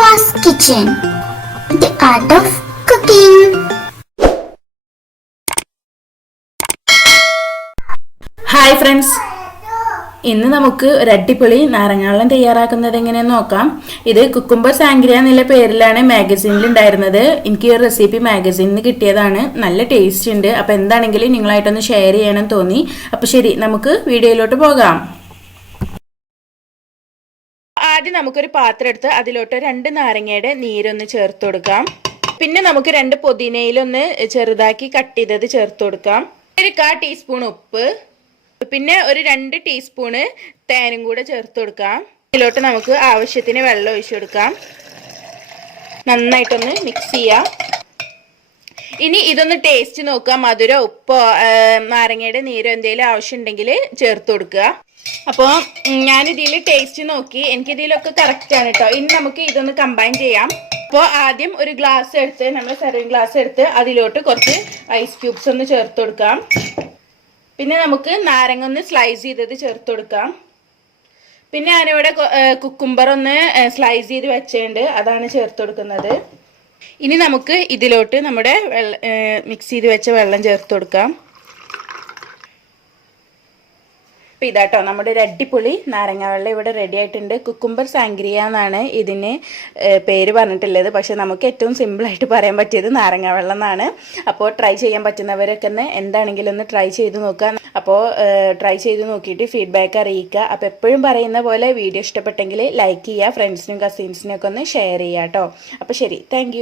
Afa's Kitchen The Art of Cooking. Hi friends ഇന്ന് നമുക്ക് ഒരു അടിപൊളി നാരങ്ങാവെള്ളം തയ്യാറാക്കുന്നത് എങ്ങനെയെന്ന് നോക്കാം. ഇത് കുക്കുംബർ സാങ്ക്രിയ എന്നുള്ള പേരിലാണ് മാഗസീനിൽ ഉണ്ടായിരുന്നത്. എനിക്ക് ഈ റെസിപ്പി മാഗസീനിൽ നിന്ന് കിട്ടിയതാണ്. നല്ല ടേസ്റ്റ് ഉണ്ട്. അപ്പോൾ എന്താണെങ്കിലും നിങ്ങളായിട്ടൊന്ന് ഷെയർ ചെയ്യണം തോന്നി. അപ്പോൾ ശരി നമുക്ക് വീഡിയോയിലോട്ട് പോകാം. ആദ്യം നമുക്കൊരു പാത്രം എടുത്ത് അതിലോട്ട് രണ്ട് നാരങ്ങയുടെ നീരൊന്ന് ചേർത്ത് കൊടുക്കാം. പിന്നെ നമുക്ക് രണ്ട് പൊതിനയിലൊന്ന് ചെറുതാക്കി കട്ട് ചെയ്തത് ചേർത്ത് കൊടുക്കാം. ഒരു കാ ടീസ്പൂൺ ഉപ്പ്. പിന്നെ ഒരു രണ്ട് ടീസ്പൂണ് തേനും കൂടെ ചേർത്ത് കൊടുക്കാം. ഇതിലോട്ട് നമുക്ക് ആവശ്യത്തിന് വെള്ളം ഒഴിച്ചു കൊടുക്കാം. നന്നായിട്ടൊന്ന് മിക്സ് ചെയ്യാം. ഇനി ഇതൊന്ന് ടേസ്റ്റ് നോക്കുക. മധുരോ ഉപ്പോ നാരങ്ങയുടെ നീരോ എന്തെങ്കിലും ആവശ്യമുണ്ടെങ്കിൽ ചേർത്ത് കൊടുക്കുക. അപ്പോൾ ഞാനിതിൽ ടേസ്റ്റ് നോക്കി. എനിക്ക് ഇതിലൊക്കെ കറക്റ്റ് ആണ് കേട്ടോ ഇനി നമുക്ക് ഇതൊന്ന് കമ്പൈൻ ചെയ്യാം. അപ്പോൾ ആദ്യം ഒരു ഗ്ലാസ് എടുത്ത് നമ്മൾ സെർവിങ് ഗ്ലാസ് എടുത്ത് അതിലോട്ട് കുറച്ച് ഐസ് ക്യൂബ്സ് ഒന്ന് ചേർത്ത് കൊടുക്കാം. പിന്നെ നമുക്ക് നാരങ്ങ ഒന്ന് സ്ലൈസ് ചെയ്തത് ചേർത്ത് കൊടുക്കാം. പിന്നെ ഞാനിവിടെ കുക്കുംബർ ഒന്ന് സ്ലൈസ് ചെയ്ത് വെച്ചിട്ടുണ്ട് അതാണ് ചേർത്ത് കൊടുക്കുന്നത്. ഇനി നമുക്ക് ഇതിലോട്ട് നമ്മുടെ മിക്സ് ചെയ്ത് വെച്ച വെള്ളം ചേർത്ത് കൊടുക്കാം. അപ്പോൾ ഇതാട്ടോ നമ്മുടെ ഒരു അടിപൊളി നാരങ്ങ വെള്ളം ഇവിടെ റെഡി ആയിട്ടുണ്ട്. കുക്കുംബർ സാങ്ക്രിയ എന്നാണ് ഇതിന് പേര് പറഞ്ഞിട്ടുള്ളത്. പക്ഷേ നമുക്ക് ഏറ്റവും സിമ്പിളായിട്ട് പറയാൻ പറ്റിയത് നാരങ്ങ വെള്ളം എന്നാണ്. അപ്പോൾ ട്രൈ ചെയ്യാൻ പറ്റുന്നവരൊക്കെ ഒന്ന് എന്താണെങ്കിലും ഒന്ന് ട്രൈ ചെയ്ത് നോക്കുക. അപ്പോൾ ട്രൈ ചെയ്ത് നോക്കിയിട്ട് ഫീഡ്ബാക്ക് അറിയിക്കുക. അപ്പോൾ എപ്പോഴും പറയുന്ന പോലെ വീഡിയോ ഇഷ്ടപ്പെട്ടെങ്കിൽ ലൈക്ക് ചെയ്യുക ഫ്രണ്ട്സിനും കസിൻസിനും ഒക്കെ ഒന്ന് ഷെയർ ചെയ്യുക കേട്ടോ അപ്പോൾ ശരി താങ്ക്